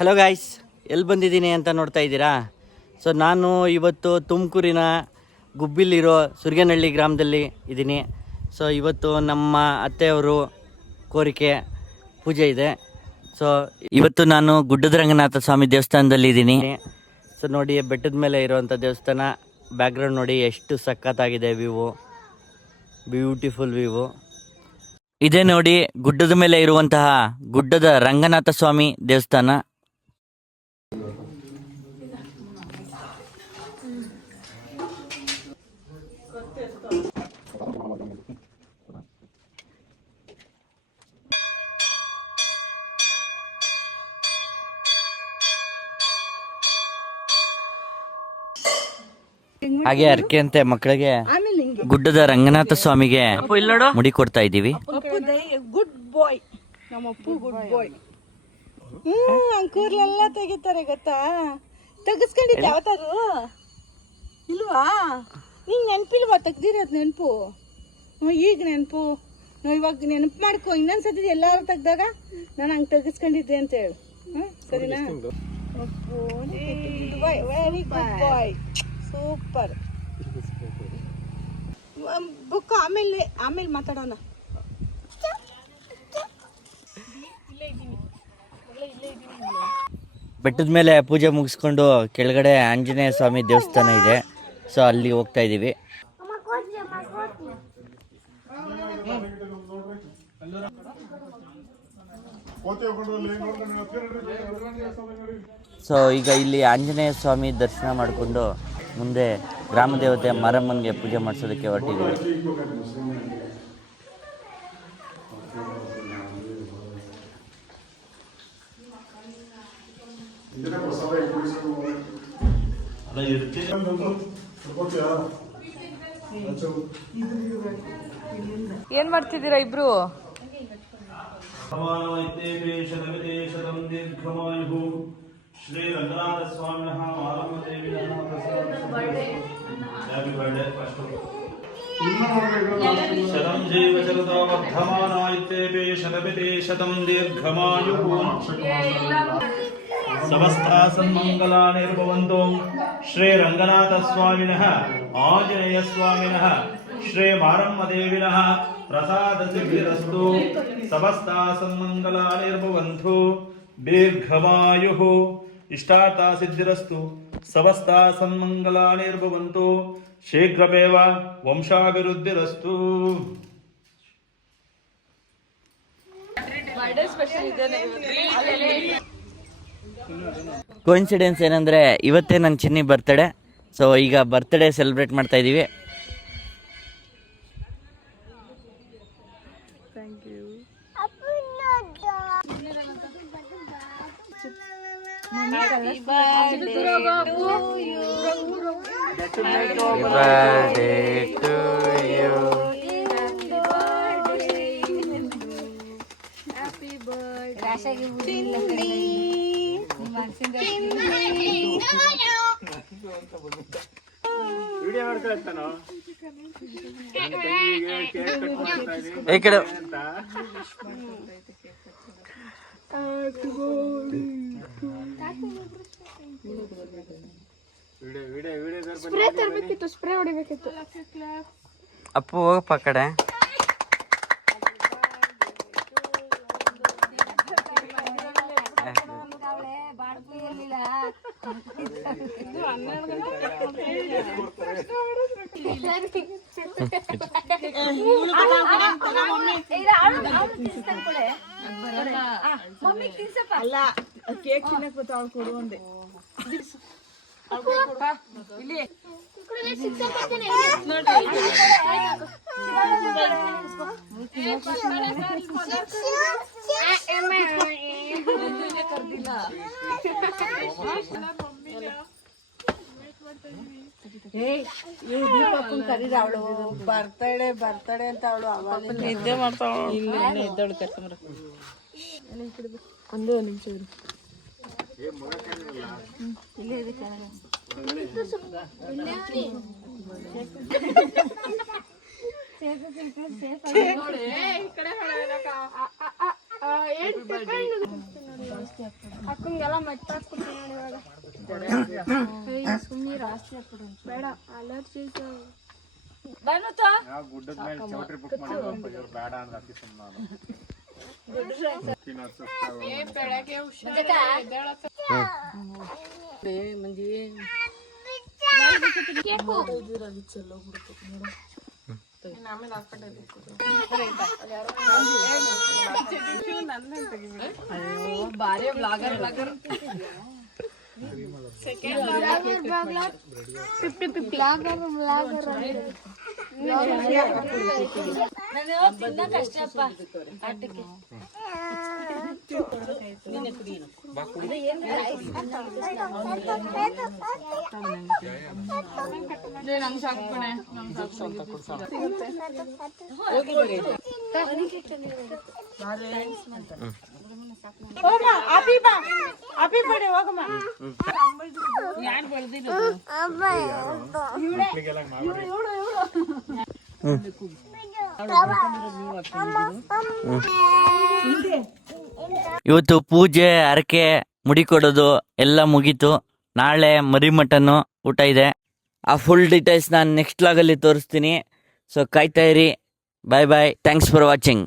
Hello guys, ಎಲ್ಲಿ ಬಂದಿದ್ದೀನಿ ಅಂತ ನೋಡ್ತಾ ಇದ್ದೀರಾ. ಸೊ ನಾನು ಇವತ್ತು ತುಮಕೂರಿನ ಗುಬ್ಬಿಲಿರೋ ಸುರ್ಗೇನಹಳ್ಳಿ ಗ್ರಾಮದಲ್ಲಿ ಇದ್ದೀನಿ. ಸೊ ಇವತ್ತು ನಮ್ಮ ಅತ್ತೆಯವರು ಕೋರಿಕೆ ಪೂಜೆ ಇದೆ. ಸೊ ಇವತ್ತು ನಾನು ಗುಡ್ಡದ ರಂಗನಾಥ ಸ್ವಾಮಿ ದೇವಸ್ಥಾನದಲ್ಲಿ ಇದ್ದೀನಿ. ಸೊ ನೋಡಿ, ಬೆಟ್ಟದ ಮೇಲೆ ಇರುವಂಥ ದೇವಸ್ಥಾನ. ಬ್ಯಾಕ್ಗ್ರೌಂಡ್ ನೋಡಿ ಎಷ್ಟು ಸಖತ್ತಾಗಿದೆ, ಬ್ಯೂಟಿಫುಲ್ ವ್ಯೂ. ಇದೇ ನೋಡಿ ಗುಡ್ಡದ ಮೇಲೆ ಇರುವಂತಹ ಗುಡ್ಡದ ರಂಗನಾಥ ಸ್ವಾಮಿ ದೇವಸ್ಥಾನ. ಹಾಗೆ ಅರ್ಕೆ ಅಂತೆ ಮಕ್ಕಳಿಗೆ ಗುಡ್ಡದ ರಂಗನಾಥ ಸ್ವಾಮಿಗೆ ಮುಡಿ ಕೊಡ್ತಾ ಇದ್ದೀವಿ. ಗುಡ್ ಬಾಯ್, ನಮ್ಮ ಅಪ್ಪು ಗುಡ್ ಬಾಯ್. ಅಂಕೂರ್ಲೆಲ್ಲ ತೆಗಿತಾರೆ ಗೊತ್ತಾ. ತೆಗಿಸ್ಕೊಂಡಿದ್ದೆ ಯಾವತ್ತಾರು ಇಲ್ವಾ? ನಿಂಗೆ ನೆನಪಿಲ್ವಾ? ತೆಗ್ದಿರೋದು ನೆನಪು ಈಗ ನೆನಪು. ಇವಾಗ ನೆನಪು ಮಾಡ್ಕೊ. ಇನ್ನೊಂದ್ಸತಿ ಎಲ್ಲಾರು ತೆಗ್ದಾಗ ನಾನು ಹಂಗೆ ತೆಗಿಸ್ಕೊಂಡಿದ್ದೆ ಅಂತ ಹೇಳು. ಸರಿನಾ? ವೆರಿ ಗುಡ್ ಬಾಯ್, ಸೂಪರ್. ಬುಕ್ ಆಮೇಲೆ ಮಾತಾಡೋಣ. ಬೆಟ್ಟದ ಮೇಲೆ ಪೂಜೆ ಮುಗಿಸ್ಕೊಂಡು ಕೆಳಗಡೆ ಆಂಜನೇಯ ಸ್ವಾಮಿ ದೇವಸ್ಥಾನ ಇದೆ. ಸೊ ಅಲ್ಲಿ ಹೋಗ್ತಾ ಇದ್ದೀವಿ. ಸೊ ಈಗ ಇಲ್ಲಿ ಆಂಜನೇಯ ಸ್ವಾಮಿ ದರ್ಶನ ಮಾಡಿಕೊಂಡು ಮುಂದೆ ಗ್ರಾಮ ದೇವತೆ ಮಾರಮ್ಮನಿಗೆ ಪೂಜೆ ಮಾಡಿಸೋದಕ್ಕೆ ಹೊರಟಿದ್ದೀವಿ. ಏನ್ ಮಾಡ್ತಿದ್ದೀರಾ ಇಬ್ರು? ಶ್ರೀ ರಂಗನಾಥ ಸ್ವಾಮಿ ಶತಂ ಜೀವ ಚರತಾ ವರ್ಧಮಾನಾಯಿತೇಪಿ ಶತಮಿತಿ ಶತಂ ದೀರ್ಘಮಾಯುಃ ಸಮಸ್ತಾ ಸನ್ಮಂಗಲಾನಿರ್ಭವಂತು. ಶ್ರೀ ರಂಗನಾಥ ಸ್ವಾಮಿನಃ ಆಂಜನೇಯ ಸ್ವಾಮಿನಃ ಶ್ರೀ ಮಾರಮ್ಮ ದೇವಿನಃ ಪ್ರಸಾದ ಸಿದ್ಧಿರಸ್ತು. ಸಮಸ್ತಾ ಸನ್ಮಂಗಲಾನಿರ್ಭವಂತು ದೀರ್ಘಮಾಯುಃ ಇಷ್ಟಾರ್ಥ ಸಿದ್ಧಿರಸ್ತು. ಸಮಸ್ತಾ ಸನ್ಮಂಗಲಾನಿರ್ಭವಂತು ಶೀಘ್ರಮೇವ ವಂಶಾಭಿವೃದ್ಧಿರಸ್ತು. ಕೋಇನ್ಸಿಡೆನ್ಸ್ ಏನಂದ್ರೆ ಇವತ್ತೇ ನನ್ನ ಚಿನ್ನಿ ಬರ್ತ್ಡೇ. ಸೊ ಈಗ ಬರ್ತ್ಡೇ ಸೆಲೆಬ್ರೇಟ್ ಮಾಡ್ತಾ ಇದ್ದೀವಿ. Happy birthday to you. Happy birthday. Video ಮಾಡ್ಕೊಳ್ತಾನೋ ಈ ಕಡೆ. ಸ್ಪ್ರೇ ತರಬೇಕಿತ್ತು, ಸ್ಪ್ರೇ ಹೊಡಿಬೇಕಿತ್ತು. ಅಪ್ಪು ಹೋಗಪ್ಪ ಕಡೆ. ಅಲ್ಲ, ಕೇಕ್ ತಿನ್ನಕ್ ಗೊತ್ತಾವ್ ಕೊಡು ಒಂದೇ. ದೀಪಕ್ಕನ್ ಕರೀದ ಅವಳು ಬರ್ತಡೆ ಅಂತ ಅವಳು ಅವಾಗ ನಿದ್ದೆ ಮಾಡ್ತಾವ. ಎದ್ದವಳು ಕರ್ಕೊಂಬರ ಒಂದು ನಿಮಿಷ ಅಕ್ಕಂಗೆಲ್ಲ ಮಟ್ಟ ಹಾಕ್ಬಿಡ್ತೀನಿ ನೋಡಿ ಇವಾಗ ಸುಮ್ಮನೆ ರಾಸ್ತಿ ಹಾಕ್ಬಿಡು ಬೇಡ ಅಲರ್ಜಿ ಅಪಿ ಬಡೆ ಹೋಗಮ್ಮ ಯಾರು ಬೆಳ್ದಿರೋದು ಇವತ್ತು ಪೂಜೆ ಹರಕೆ ಮುಡಿ ಕೊಡೋದು ಎಲ್ಲ ಮುಗೀತು. ನಾಳೆ ಮರಿ ಮಟನ್ನು ಊಟ ಇದೆ. ಆ ಫುಲ್ ಡೀಟೇಲ್ಸ್ ನಾನು ನೆಕ್ಸ್ಟ್ ಲಾಗಲ್ಲಿ ತೋರಿಸ್ತೀನಿ. ಸೊ ಕಾಯ್ತಾ ಇರಿ. Bye bye. Thanks for watching.